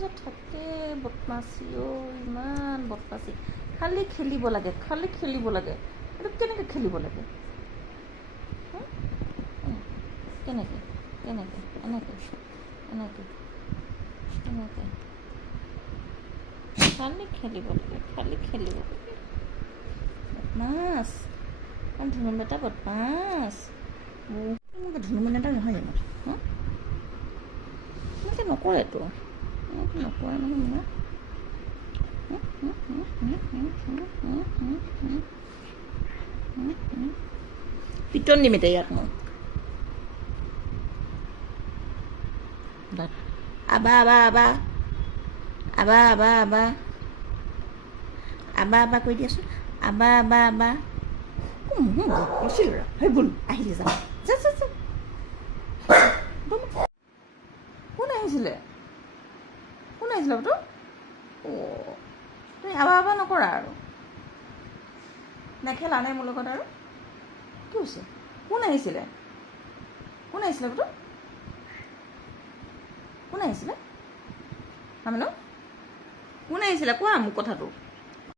যে থাকে বদমাচি ইমান বদমাচি খালি খেলিব লাগে এইটো কেনেকৈ খেলিব লাগে কেনেকৈ এনেকৈ খালি খেলিব লাগে বদমাছ ধুনু বেটা বদমাছ ধুনু বেটা নহয় জানো এনেকৈ নকৰেতো নকৰে নহয় পিটন দিম এতিয়া ইয়াক মই আবা কৈ দিয়াচোন আবা বদমাচি ল'ৰা সেই বোল আহিলে যা কোন আহিছিলে বোলো অঁ তুমি আবা নকৰা আৰু নেখেলা নাই মোৰ লগত আৰু কি হৈছে কোন আহিছিলে বোলো কোন আহিছিলে কোৱা মোক কথাটো